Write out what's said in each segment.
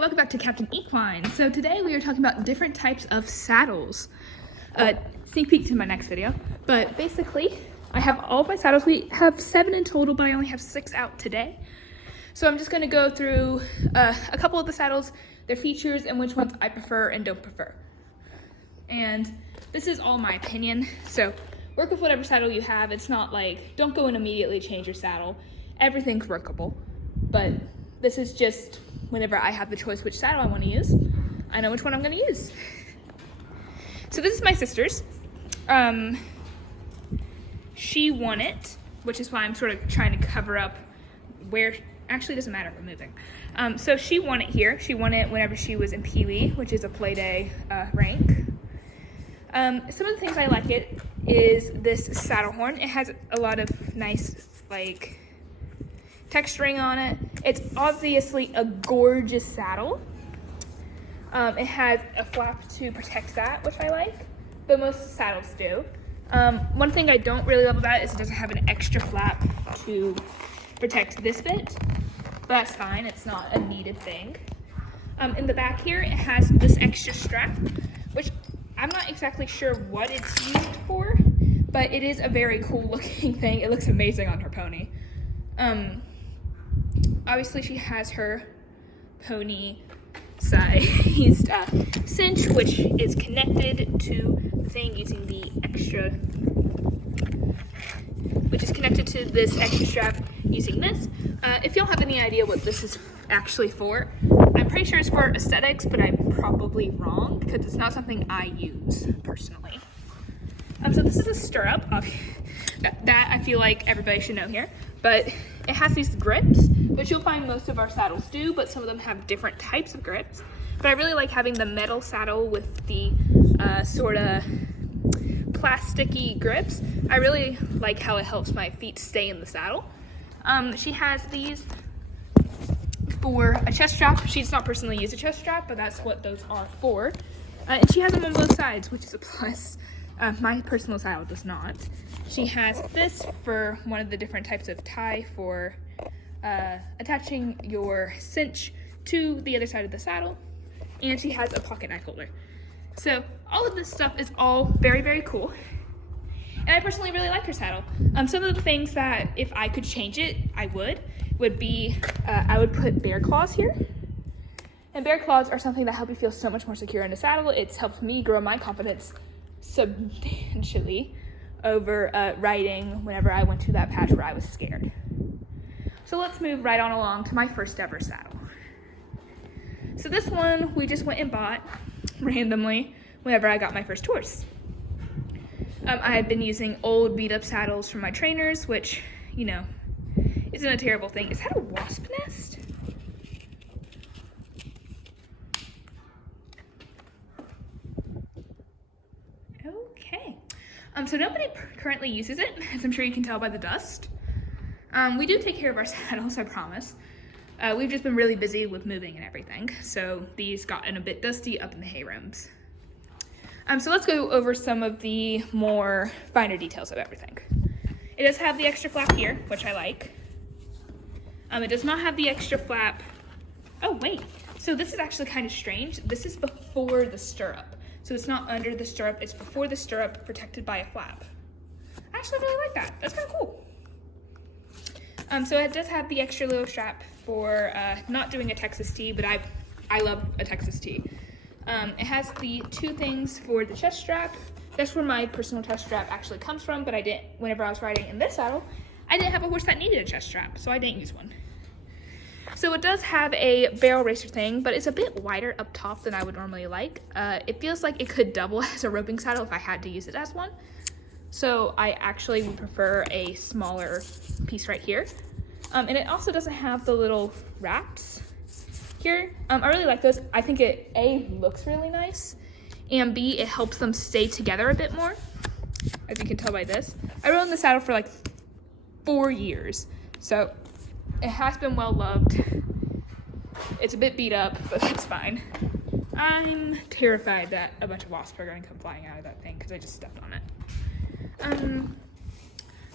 welcome back to Captain Equine. So today we are talking about different types of saddles. Sneak peek to my next video. But basically, I have all of my saddles. We have 7 in total, but I only have 6 out today. So I'm just going to go through a couple of the saddles, their features, and which ones I prefer and don't prefer. And this is all my opinion, so work with whatever saddle you have. It's not like, don't go and immediately change your saddle. Everything's workable, but this is just whenever I have the choice which saddle I want to use, I know which one I'm going to use. So this is my sister's. She won it, which is why I'm sort of trying to cover up where, actually it doesn't matter if I'm moving. So she won it here. She won it whenever she was in Pee Wee, which is a play day rank. Some of the things I like it is this saddle horn. It has a lot of nice, like, texturing on it. It's obviously a gorgeous saddle. It has a flap to protect that, which I like, but most saddles do. One thing I don't really love about it is it doesn't have an extra flap to protect this bit, but that's fine. It's not a needed thing. In the back here, it has this extra strap, which I'm not exactly sure what it's used for, but it is a very cool looking thing. It looks amazing on her pony. Obviously she has her pony sized cinch, which is connected to the thing using the extra, which is connected to this extra strap using this. If y'all have any idea what this is actually for, I'm pretty sure it's for aesthetics, but I'm probably wrong because it's not something I use personally. So this is a stirrup. That I feel like everybody should know here, but it has these grips, which you'll find most of our saddles do, but some of them have different types of grips. But I really like having the metal saddle with the sort of plasticky grips. I really like how it helps my feet stay in the saddle. She has these for a chest strap. She's not personally used a chest strap, but that's what those are for. And she has them on both sides, which is a plus. My personal saddle does not. She has this for one of the different types of tie for attaching your cinch to the other side of the saddle. And she has a pocket knife holder. So all of this stuff is all very, very cool. And I personally really like her saddle. Some of the things that if I could change it, I would be, I would put bear claws here. And bear claws are something that help you feel so much more secure in the saddle. It's helped me grow my confidence substantially over riding whenever I went to that patch where I was scared. So let's move right on along to my first ever saddle. So this one we just went and bought randomly whenever I got my first horse. I had been using old beat up saddles from my trainers, which, you know, isn't a terrible thing. Is that a wasp nest? Okay. So nobody currently uses it, as I'm sure you can tell by the dust. We do take care of our saddles, I promise. We've just been really busy with moving and everything, so these gotten a bit dusty up in the hay rooms. So let's go over some of the more finer details of everything. It does have the extra flap here, which I like. It does not have the extra flap. Oh wait, so this is actually kind of strange. This is before the stirrup. So it's not under the stirrup, it's before the stirrup, protected by a flap. I actually really like that. That's kind of cool. So it does have the extra little strap for not doing a Texas T, but I love a Texas T. It has the 2 things for the chest strap. That's where my personal chest strap actually comes from, but I didn't, whenever I was riding in this saddle, I didn't have a horse that needed a chest strap, so I didn't use one. So it does have a barrel racer thing, but it's a bit wider up top than I would normally like. It feels like it could double as a roping saddle if I had to use it as one. So I actually would prefer a smaller piece right here. And it also doesn't have the little wraps here. I really like those. I think it, A, looks really nice, and B, it helps them stay together a bit more, as you can tell by this. I rode in the saddle for like 4 years, so it has been well loved. It's a bit beat up, but that's fine. I'm terrified that a bunch of wasps are going to come flying out of that thing because I just stepped on it.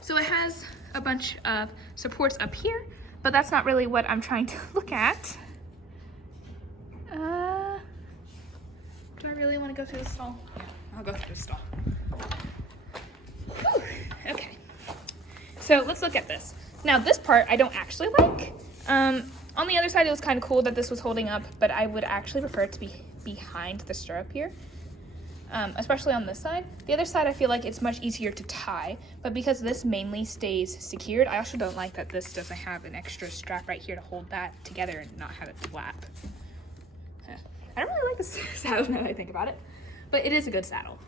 So it has a bunch of supports up here, but that's not really what I'm trying to look at. to go through the stall? Yeah, I'll go through the stall. Whew. Okay. So let's look at this. Now this part I don't actually like. On the other side, it was kind of cool that this was holding up, but I would actually prefer it to be behind the stirrup here, especially on this side. The other side, I feel like it's much easier to tie, but because this mainly stays secured, I also don't like that this doesn't have an extra strap right here to hold that together and not have it flap. I don't really like this saddle now that I think about it, but it is a good saddle.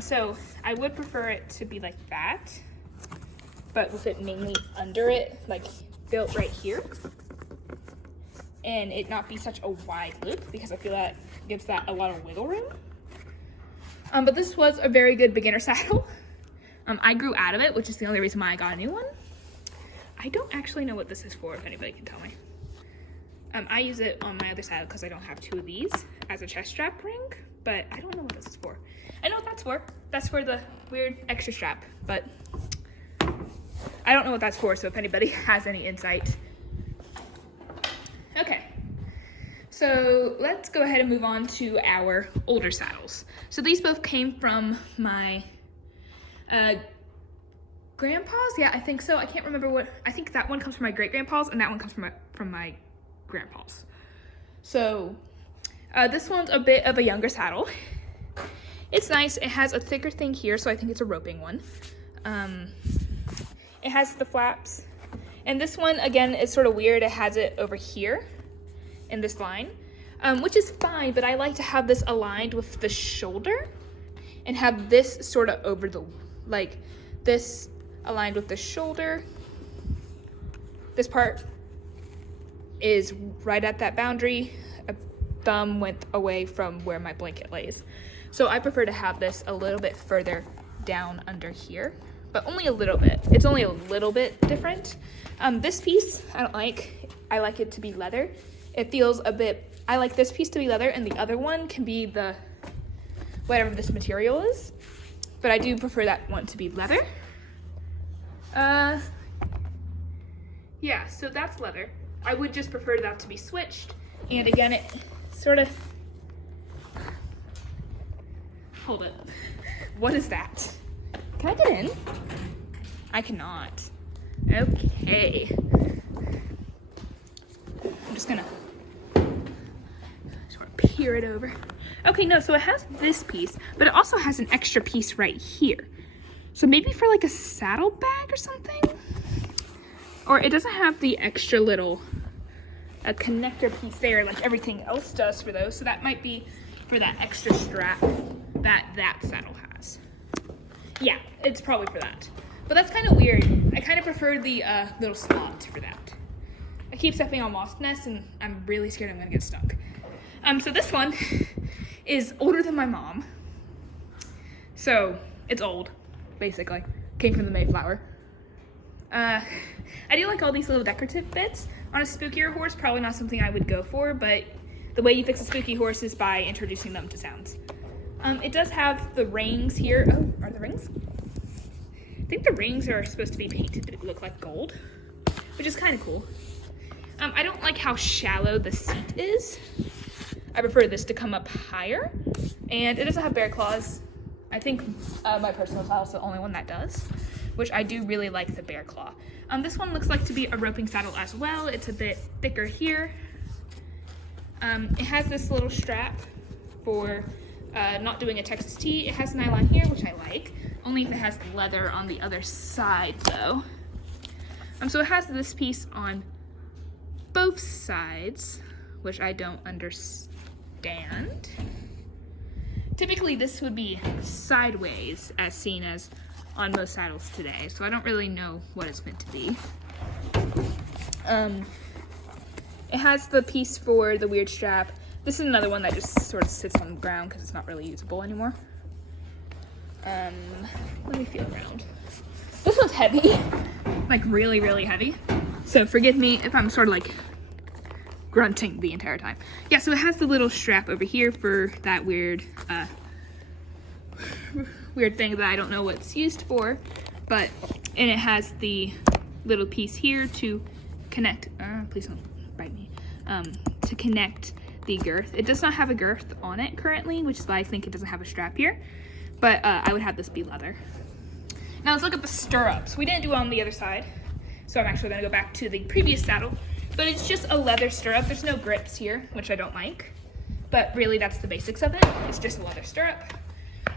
So I would prefer it to be like that, but with it mainly under it, like built right here, and it not be such a wide loop, because I feel that gives that a lot of wiggle room. But this was a very good beginner saddle. I grew out of it, which is the only reason why I got a new one. I don't actually know what this is for, if anybody can tell me. I use it on my other saddle because I don't have two of these as a chest strap ring, but I don't know what this is for. I know what that's for. That's for the weird extra strap, but I don't know what that's for, so if anybody has any insight. Okay, so let's go ahead and move on to our older saddles. So these both came from my grandpa's. Yeah, I think so. I can't remember what. I think that one comes from my great-grandpa's, and that one comes from my grandpa's. So this one's a bit of a younger saddle. It's nice. It has a thicker thing here, so I think it's a roping one. It has the flaps. And this one, again, is sort of weird. It has it over here in this line, which is fine, but I like to have this aligned with the shoulder and have this sort of over the, like this aligned with the shoulder. This part is right at that boundary, a thumb width away from where my blanket lays. So I prefer to have this a little bit further down under here, but only a little bit. It's only a little bit different. This piece, I don't like. I like it to be leather. It feels a bit, I like this piece to be leather, and the other one can be the, whatever this material is. But I do prefer that one to be leather. Yeah, so that's leather. I would just prefer that to be switched. And again, it sort of, hold it. What is that? Can I get in? I cannot. Okay. I'm just gonna sort of peer it over. Okay, no, so it has this piece, but it also has an extra piece right here. So maybe for like a saddle bag or something? Or it doesn't have the extra little connector piece there like everything else does for those. So that might be for that extra strap that saddle has. Yeah, it's probably for that. But that's kind of weird. I kind of prefer the little slot for that. I keep stepping on wasp nests, and I'm really scared I'm gonna get stuck. So this one is older than my mom. So it's old, basically. Came from the Mayflower. I do like all these little decorative bits. On a spookier horse, probably not something I would go for, but the way you fix a spooky horse is by introducing them to sounds. It does have the rings here. Oh, are the rings? I think the rings are supposed to be painted to look like gold, which is kind of cool. I don't like how shallow the seat is. I prefer this to come up higher, and it doesn't have bear claws. I think my personal style is the only one that does, which I do really like the bear claw. This one looks like to be a roping saddle as well. It's a bit thicker here. It has this little strap for not doing a Texas T. It has nylon here, which I like, only if it has leather on the other side though. So it has this piece on both sides, which I don't understand. Typically this would be sideways as seen as on most saddles today, so I don't really know what it's meant to be. It has the piece for the weird strap. This is another one that just sort of sits on the ground because it's not really usable anymore. Let me feel around. This one's heavy, like really, really heavy. So forgive me if I'm sort of like grunting the entire time. Yeah, so it has the little strap over here for that weird, weird thing that I don't know what it's used for, and it has the little piece here to connect, please don't bite me, to connect the girth. It does not have a girth on it currently, which is why I think it doesn't have a strap here, but I would have this be leather. Now let's look at the stirrups. We didn't do it on the other side, so I'm actually gonna go back to the previous saddle, but it's just a leather stirrup. There's no grips here, which I don't like, but really that's the basics of it. It's just a leather stirrup.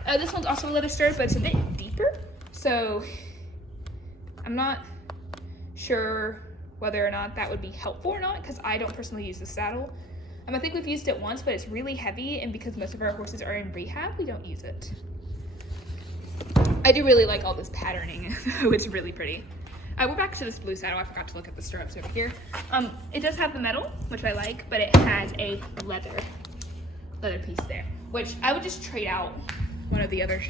This one's also a leather stirrup, but it's a bit deeper, so I'm not sure whether or not that would be helpful or not, because I don't personally use the saddle. I think we've used it once, but it's really heavy, and because most of our horses are in rehab, we don't use it. I do really like all this patterning, so it's really pretty. We're back to this blue saddle. I forgot to look at the stirrups over here. It does have the metal, which I like, but it has a leather piece there, which I would just trade out one of the other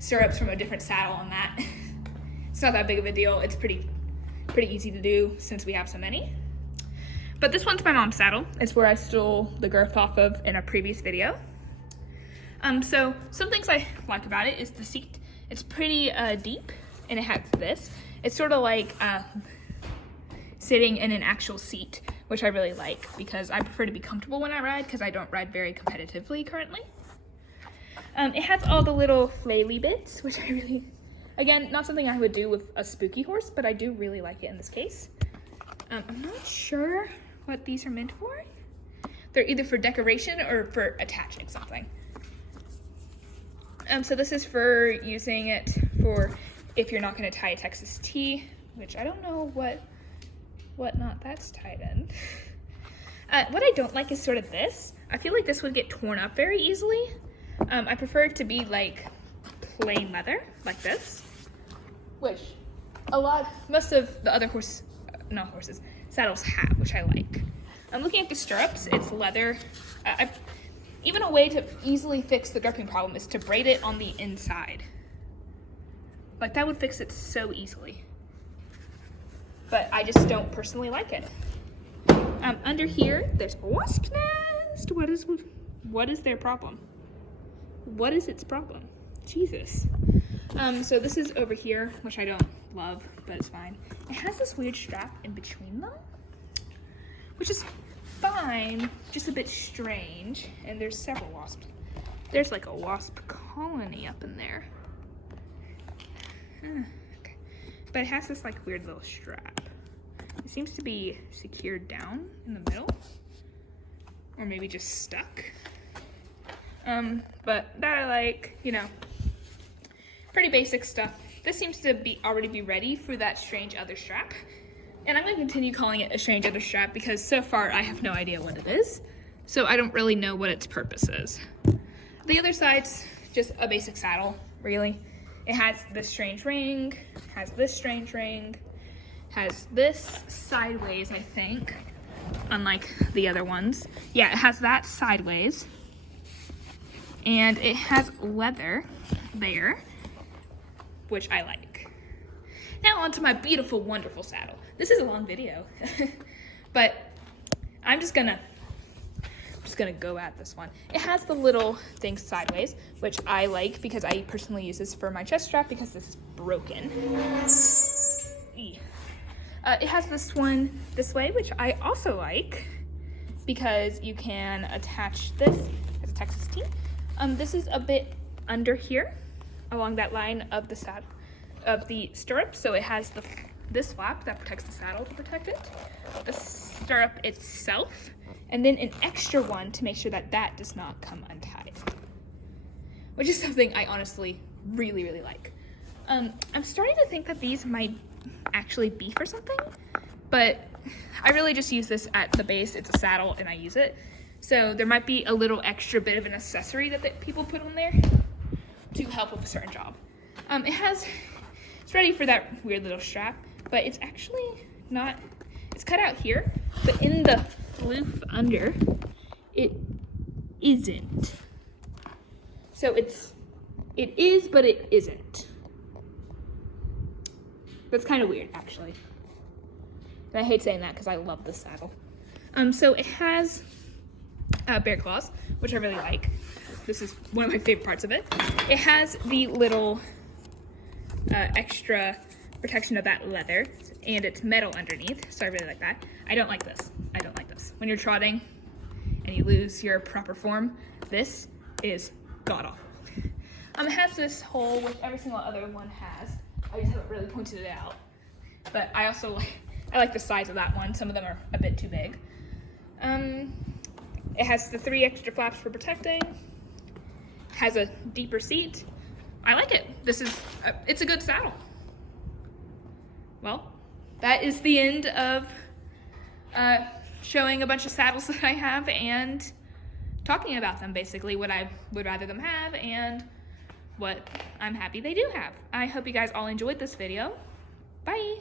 stirrups from a different saddle on that. It's not that big of a deal. It's pretty easy to do since we have so many. But this one's my mom's saddle. It's where I stole the girth off of in a previous video. So some things I like about it is the seat. It's pretty deep, and it has this. It's sort of like sitting in an actual seat, which I really like because I prefer to be comfortable when I ride because I don't ride very competitively currently. It has all the little flaily bits, which I really, again, not something I would do with a spooky horse, but I do really like it in this case. I'm not sure what these are meant for. They're either for decoration or for attaching something. So this is for using it for if you're not going to tie a Texas T, which I don't know what knot that's tied in. What I don't like is sort of this. I feel like this would get torn up very easily. I prefer it to be like plain leather, like this, which most of the other saddles have, which I like. I'm looking at the stirrups. It's leather. Even a way to easily fix the gripping problem is to braid it on the inside. Like that would fix it so easily. But I just don't personally like it. Under here, there's a wasp nest. What is their problem? What is its problem? Jesus. So this is over here, which I don't love, but it's fine. It has this weird strap in between them, which is fine, just a bit strange. And there's several wasps. There's like a wasp colony up in there. Okay. But it has this like weird little strap. It seems to be secured down in the middle, or maybe just stuck. But that I like, pretty basic stuff. This seems to already be ready for that strange other strap. And I'm going to continue calling it a strange other strap because so far I have no idea what it is. So I don't really know what its purpose is. The other side's just a basic saddle, really. It has this strange ring, has this strange ring, has this sideways, I think, unlike the other ones. Yeah, it has that sideways. And it has leather there, which I like. Now onto my beautiful, wonderful saddle. This is a long video, but I'm just gonna go at this one. It has the little thing sideways, which I like because I personally use this for my chest strap because this is broken. It has this one this way, which I also like because you can attach this as a Texas T. This is a bit under here along that line of the saddle, of the stirrup, so it has this flap that protects the saddle to protect it, the stirrup itself, and then an extra one to make sure that that does not come untied, which is something I honestly really, really like. I'm starting to think that these might actually be for something, but I really just use this at the base. It's a saddle and I use it. So there might be a little extra bit of an accessory that people put on there to help with a certain job. It's ready for that weird little strap, but it's actually not, it's cut out here, but in the floof under, it isn't. So it is, but it isn't. That's kind of weird, actually. And I hate saying that because I love this saddle. So it has bear claws, which I really like. This is one of my favorite parts of it. It has the little extra protection of that leather, and it's metal underneath, so I really like that. I don't like this. I don't like this. When you're trotting and and you lose your proper form. This is god-awful. It has this hole, which every single other one has. I just haven't really pointed it out. But I also like the size of that one. Some of them are a bit too big. It has the 3 extra flaps for protecting. Has a deeper seat. I like it. It's a good saddle. Well, that is the end of showing a bunch of saddles that I have and talking about them, basically, what I would rather them have and what I'm happy they do have. I hope you guys all enjoyed this video. Bye!